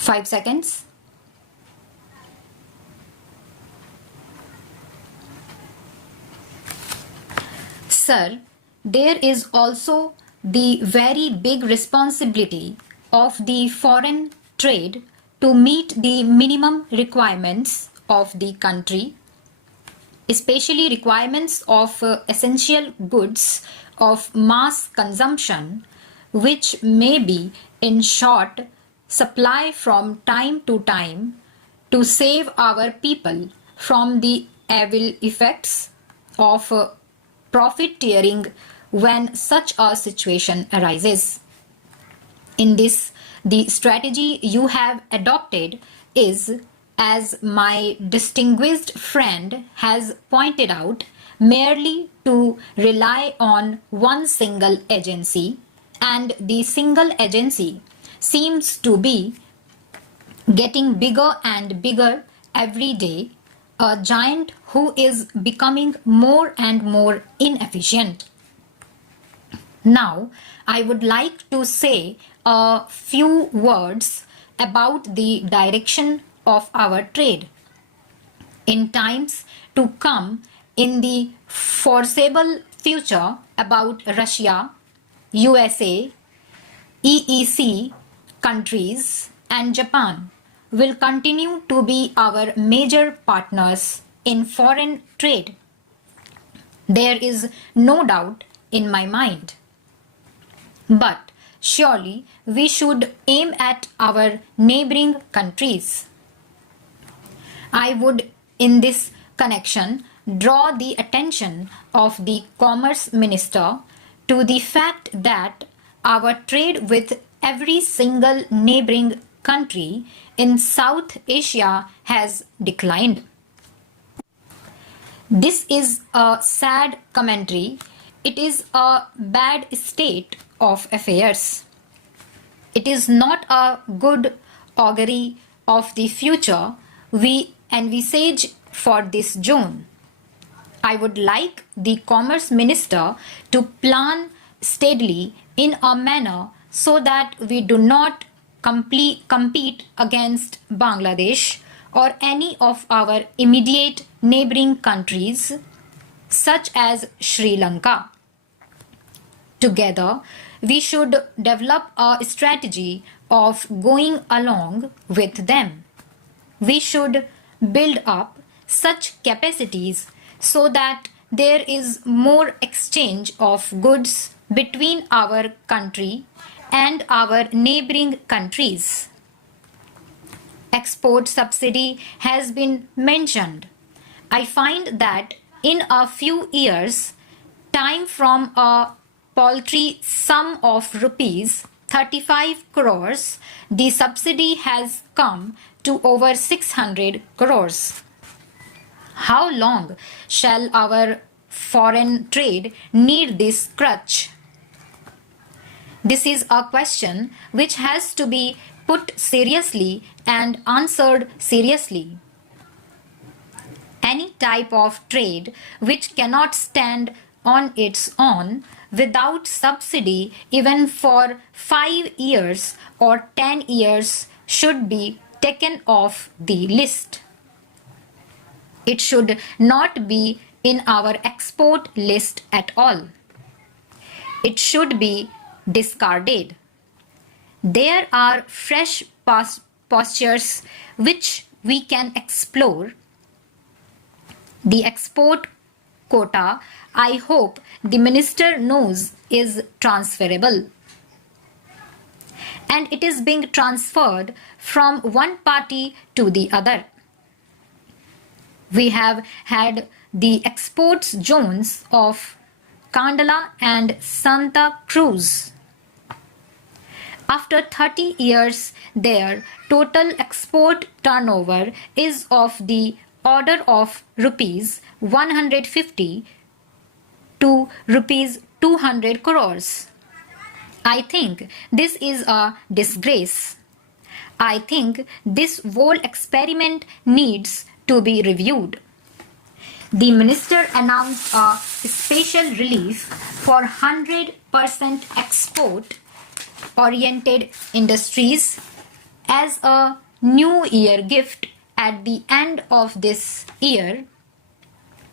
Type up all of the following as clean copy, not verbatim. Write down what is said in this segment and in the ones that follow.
5 seconds. Sir, there is also the very big responsibility of the foreign trade to meet the minimum requirements of the country, especially requirements of essential goods of mass consumption, which may be in short supply from time to time, to save our people from the evil effects of profiteering when such a situation arises. In this, the strategy you have adopted is, as my distinguished friend has pointed out, merely to rely on one single agency, and the single agency seems to be getting bigger and bigger every day, a giant who is becoming more and more inefficient. Now, I would like to say a few words about the direction of our trade. In times to come, in the foreseeable future, about Russia, USA, EEC countries and Japan will continue to be our major partners in foreign trade. There is no doubt in my mind. But surely we should aim at our neighboring countries. I would in this connection draw the attention of the Commerce Minister to the fact that our trade with every single neighboring country in South Asia has declined. This is a sad commentary. It is a bad state of affairs. It is not a good augury of the future we envisage for this zone. I would like the Commerce Minister to plan steadily in a manner so that we do not compete against Bangladesh or any of our immediate neighboring countries such as Sri Lanka. Together, we should develop a strategy of going along with them. We should build up such capacities so that there is more exchange of goods between our country and our neighboring countries. Export subsidy has been mentioned. I find that in a few years' time, from a paltry sum of rupees 35 crores, the subsidy has come to over 600 crores. How long shall our foreign trade need this crutch? This is a question which has to be put seriously and answered seriously. Any type of trade which cannot stand on its own without subsidy even for 5 years or 10 years should be taken off the list. It should not be in our export list at all. It should be discarded. There are fresh postures which we can explore. The export quota, I hope the minister knows, is transferable. And it is being transferred from one party to the other. We have had the export zones of Kandala and Santa Cruz. After 30 years, their total export turnover is of the order of rupees 150 to rupees 200 crores. I think this is a disgrace. I think this whole experiment needs to be reviewed. The minister announced a special relief for 100% export oriented industries as a New Year gift at the end of this year.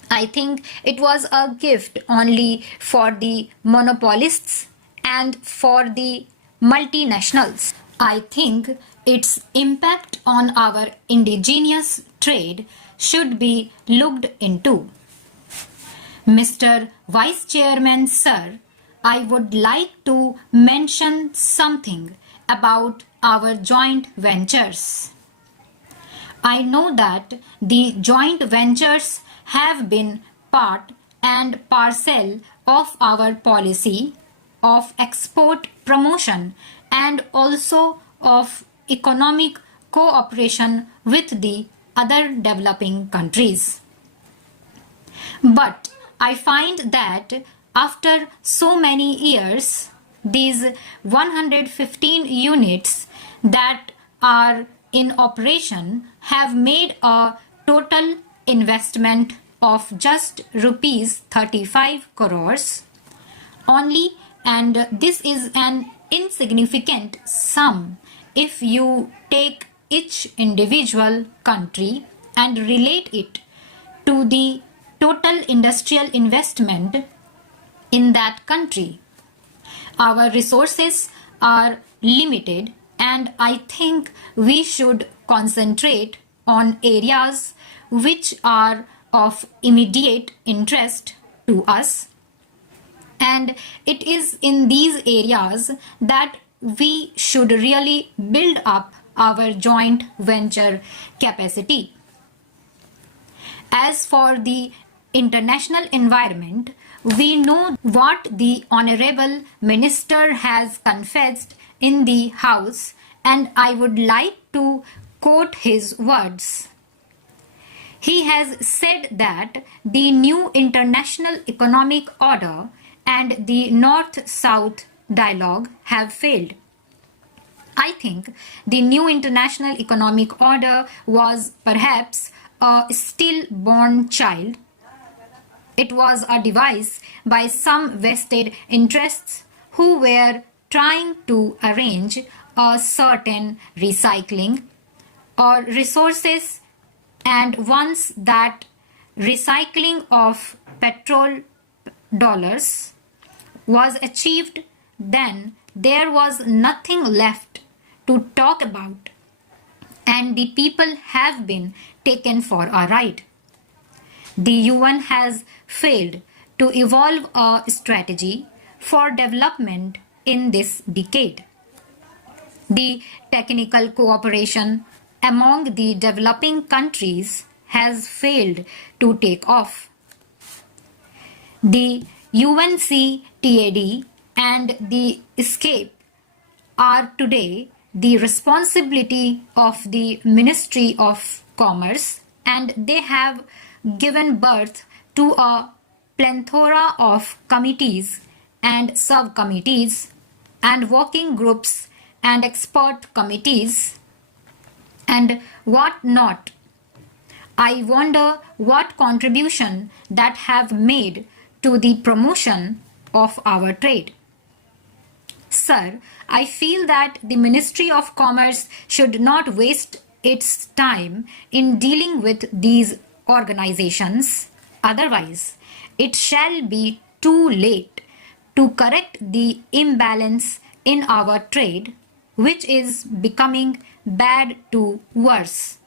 I think it was a gift only for the monopolists and for the multinationals. I think its impact on our indigenous trade should be looked into. Mr. Vice Chairman, sir, I would like to mention something about our joint ventures. I know that the joint ventures have been part and parcel of our policy of export promotion and also of economic cooperation with the other developing countries. But I find that after so many years, these 115 units that are in operation have made a total investment of just rupees 35 crores only, and this is an insignificant sum if you take each individual country and relate it to the total industrial investment in that country. Our resources are limited, and I think we should concentrate on areas which are of immediate interest to us. And it is in these areas that we should really build up our joint venture capacity. As for the international environment, we know what the Honorable Minister has confessed in the House, and I would like to quote his words. He has said that the new international economic order and the North-South dialogue have failed. I think the new international economic order was perhaps a stillborn child. It was a device by some vested interests who were trying to arrange a certain recycling or resources, and once that recycling of petrol dollars was achieved, then there was nothing left to talk about, and the people have been taken for a ride. The UN has failed to evolve a strategy for development in this decade. The technical cooperation among the developing countries has failed to take off. The UNCTAD and the ESCAPE are today the responsibility of the Ministry of Commerce, and they have given birth to a plethora of committees and subcommittees and working groups and expert committees and what not. I wonder what contribution that have made to the promotion of our trade. Sir, I feel that the Ministry of Commerce should not waste its time in dealing with these organizations. Otherwise, it shall be too late to correct the imbalance in our trade, which is becoming bad to worse.